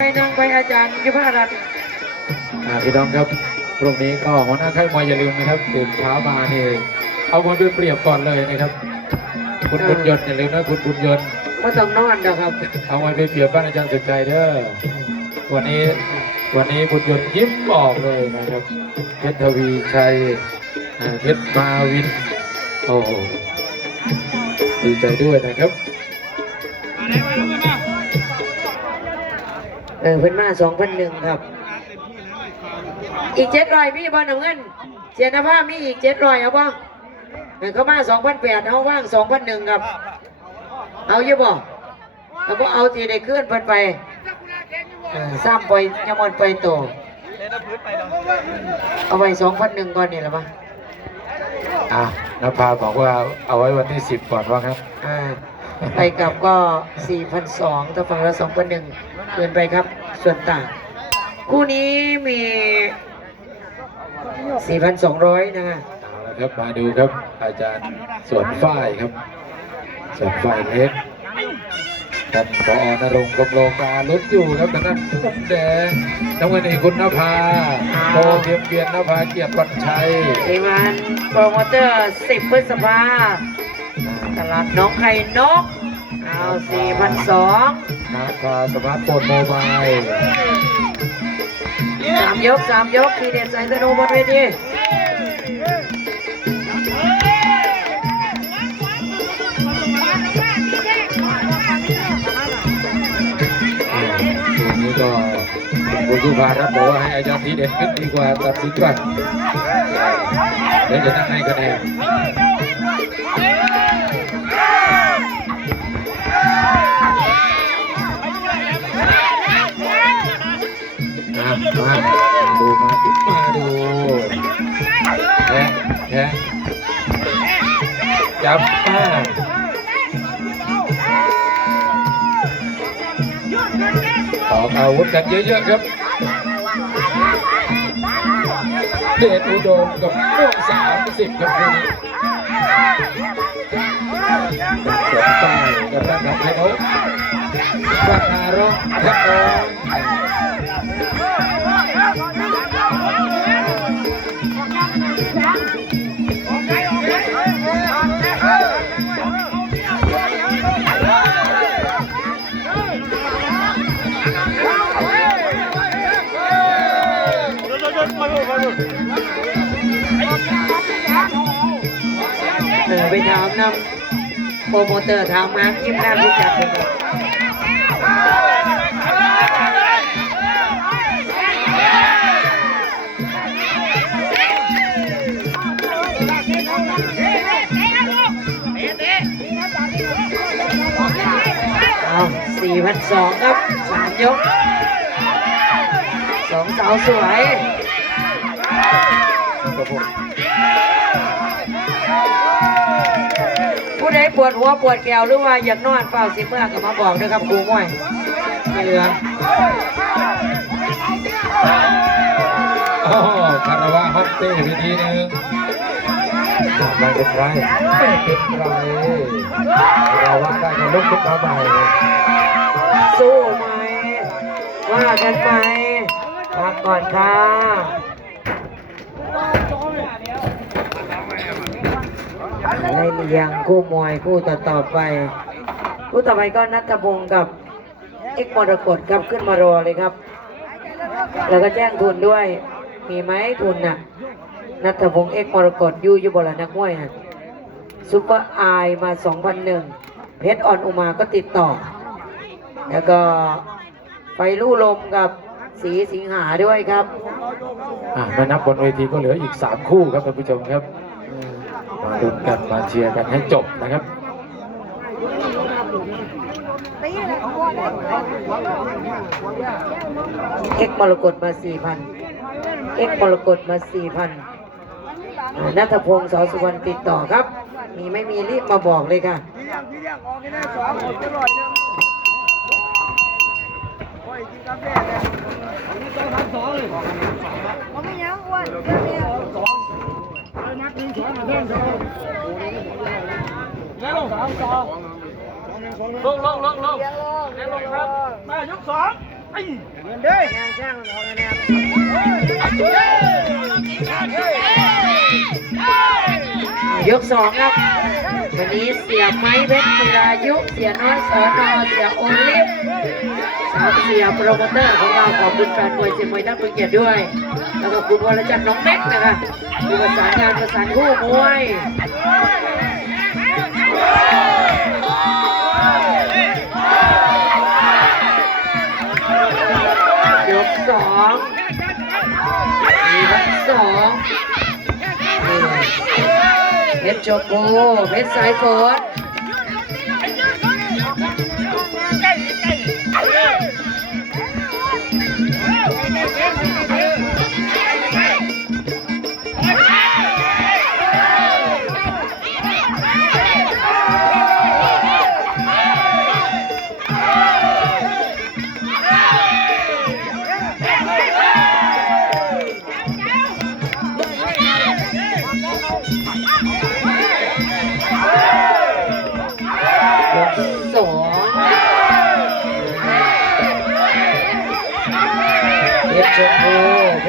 ไปนั่งไปอาจารย์ยุพรัตน์อ่าพี่น้องครับพรุ่งนี้ก็หัวหน้าค่ายมวยอย่าลืมนะครับตื่นเช้ามานี่เอามวยไปเปรียบก่อนเลยนะครับ คุณบุญยนต์อย่าลืมนะคุณบุญยนต์ก็ต้องนอนนะครับ เอามวยไปเปรียบบ้านอาจารย์สุดใจเด้อวันนี้วันนี้บุญยนต์ยิ้มออกเลยนะครับเพชรทวีชัยอ่าเพชรมาวินโอ้โหดีใจด้วยนะครับเออเพิ่นมาสองพันหนึ่งครับ อีกเจ็ดร้อยมีบอลหนึ่งเงินเจนภาพมีอีกเจ็ดร้อยเอาบ่เออเขามาสองพันแปดเอาว่างสองพันหนึ่งครับ เอาอยู่บ่เอาบ่เอาทีได้เคลื่อนเพิ่นไปเออซ้ำไปยังมันไปโตเอาไว้สองพันหนึ่งก่อนนี่แหละปะอะนภาบอกว่าเอาไว้วันที่สิบก่อนว่าครับอ่าไปกลับก็สี่พันสองถ้าฝั่งละสองพันหนึ่งเกินไปครับ ส่วนต่าง คู่นี้มีสี่พันสองร้อยนะฮะเอาละครับมาดูครับ อาจารย์สวนฝ้ายครับสวนฝ้ายเล็กท่านพอนรงค์กรมโลกาลุ้นอยู่ครับทางด้านมุมแดงน้ำเงินนี่คุณนภาโพเทียมเบียนนภาเกียรติวันชัยทีมงานโปรโมเตอร์สิบพฤษภาตลาดน้องไข่นกเอาสี่พั นสองนภาสมาร์ทโฟนโมบายสามยกสามยกทีเด็ดใส่ธนูบนเวทีทีนี้ก็คุณสุภารัตน์บอกว่าให้อาจารย์ทีเด็ดขึ้นดีกว่าตัดสินก่อนเดี๋ยวจะนั่งให้คะแนน มามาดูมาดูมาดูแทงแทงจับมาออกอาวุธกันเยอะๆครับ เดชอุดมกับม่วงสามสิบครับคู่นี้สวนใต้กับด้านของไทยโอ๊ควัฒนารองแทบร้อย เออไปถามน้ำโปรโมเตอร์ถามมายิ้มหน้ารู้จักเลยเอาสี่พันสองครับสามยกสองสาวสวยครับผม ผู้ใดปวดหัวปวดแก้วหรือว่าอยากนอนเฝ้าสิเมื่อก็มาบอกด้วยครับครูม้วยไม่เหลือโอ้คาราวะฮอตเต้วิธีหนึ่งไม่เป็นไรไม่เป็นไรเราว่าได้ก็ลุกขึ้นมาใหม่สู้ไหมว่ากันไปพักก่อนค่ะ ในเลียงคู่มวยคู่ต่อต่อไป คู่ต่อไปก็นัทพงศ์กับเอกมรกตครับขึ้นมารอเลยครับ แล้วก็แจ้งทุนด้วย มีไหมทุนน่ะนัทพงศ์เอกมรกตยู่อยู่บนนักมวยน่ะซุปเปอร์ไอมา2001เพชรอ่อนอุมาก็ติดต่อ แล้วก็ไฟลู่ลมกับสีสิงหาด้วยครับอะไม่นับบนเวทีก็เหลืออีก 3 คู่ครับท่านผู้ชมครับ มาดูกันมาเชียร์กันให้จบนะครับเอ็กมรกตมา4,000เอ็กมรกตมา4,000อ่านัทพงศ์สอสุวรรณติดต่อครับ มีไม่มีรีบมาบอกเลยค่ะผมไม่ยังอ้วนเดี๋ยวเดี๋ย วลงลงลงลงลงครับมายกสองไปยกสองครับ วันนี้เสียไม้เพชรจิรายุเสียน้อยสอนอเสียโอลิฟสามเสียโปรโมเตอร์ของเราขอบคุณแฟนมวยเสียมวยนักมวยเกียรติด้วย แล้วก็คุณวรจันทร์น้องเม็กนะคะที่ประสานงานประสานคู่มวยยกสองมีพันสองเพชรโจโกเพชรสายฝน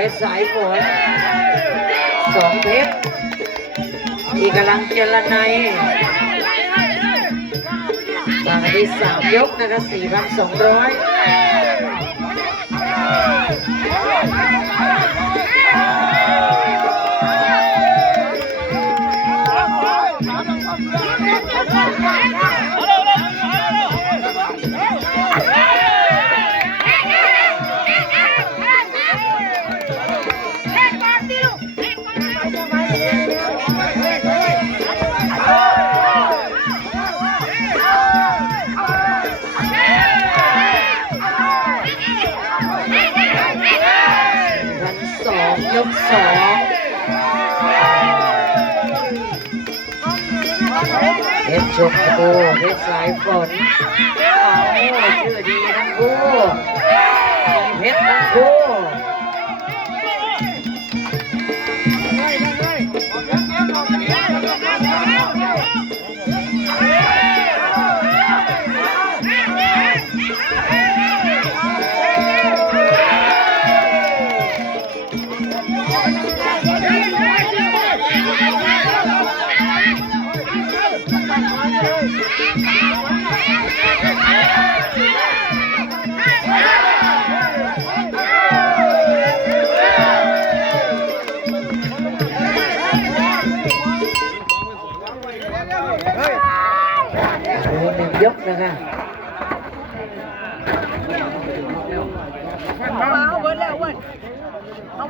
เพชรสายฝนสองเพชรที่กำลังเจรไนยบางที่สามยกนะครับสี่พันสองร้อย เพชรชมพูเพชรสายฝนโอ้ชื่อดีทั้งคู่มีเพชรทั้งคู่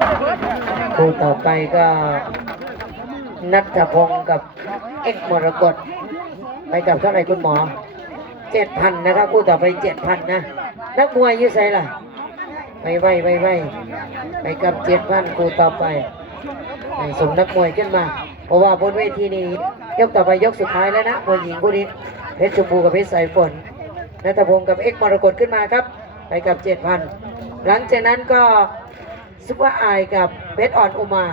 ร์ดเบิร์ดคู่ต่อไปก็นัทพงศ์กับเอ็กซ์มรกตไปกับเท่าไหร่คุณหมอเจ็ดพันนะครับคู่ต่อไปเจ็ดพันนะ นักมวยอยี่ไซล่ะ ไปไวไปไวไปกับเจ็ดพันคู่ต่อไปไปส่งนักมวยขึ้นมา เพราะว่าบนเวทีนี้ยกต่อไปยกสุดท้ายแล้วนะมวยหญิงคู่นี้ เพชรชมพูกับเพชรสายฝนนัทพงศ์กับเอ็กซ์มรกตขึ้นมาครับ ไปกับเจ็ดพันหลังจากนั้นก็ซุปเปอร์ไอายกับเพชรอ่อนอุมา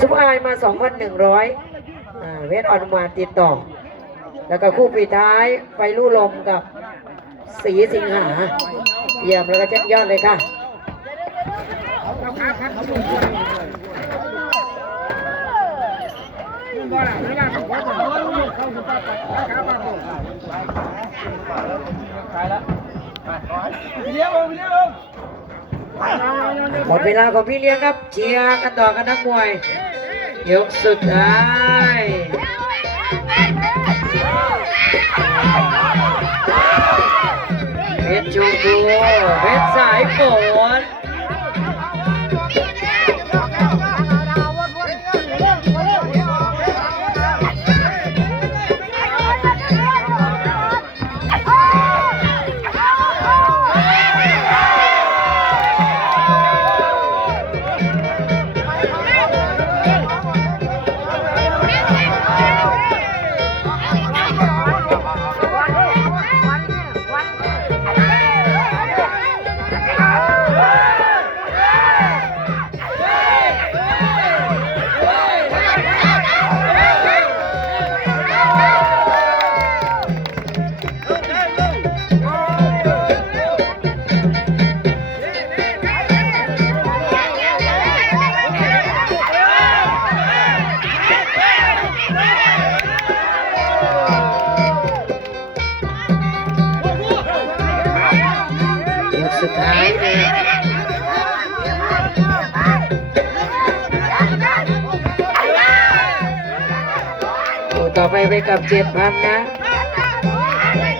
ซุปเปอร์ไอายมา 2,100อ่าเพชรอ่อนอุมาติดต่อ แล้วก็คู่ปีท้ายไปลู่ลมกับสีสิงหา เยี่ยมแล้วก็เจ็ดยอดเลยค่ะ หมดเวลาของพี่เลี้ยงครับ เชียร์กันต่อกันนักมวย ยกสุดท้ายเพชรชูบูเพชรสายฝน ต่อไปไปกับเจ็ดพันนะ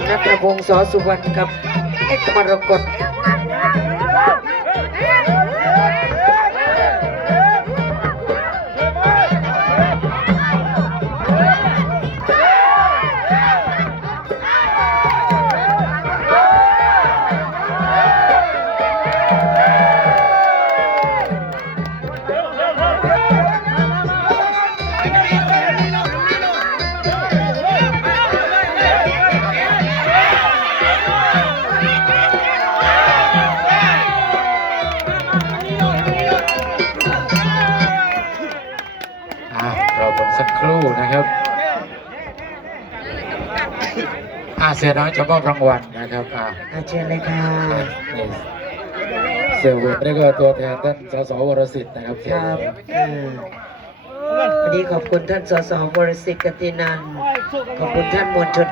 นัทพงศ์สอสุวรรณกับเอกมรกต ครู่นะครับอ่าเสียน้อยจะมอบรางวัลนะครับอ่าอาเชิญเลยค่ะนี่เสี่ยวเวิร์ดนี่ก็ตัวแทนท่านสสวรสิทธิ์นะครับเสี่คยวรับเวิร์ดเออวันนี้ขอบคุณท่านสสวรสิทธิ์กตินันท์ขอบคุณท่านมวลชน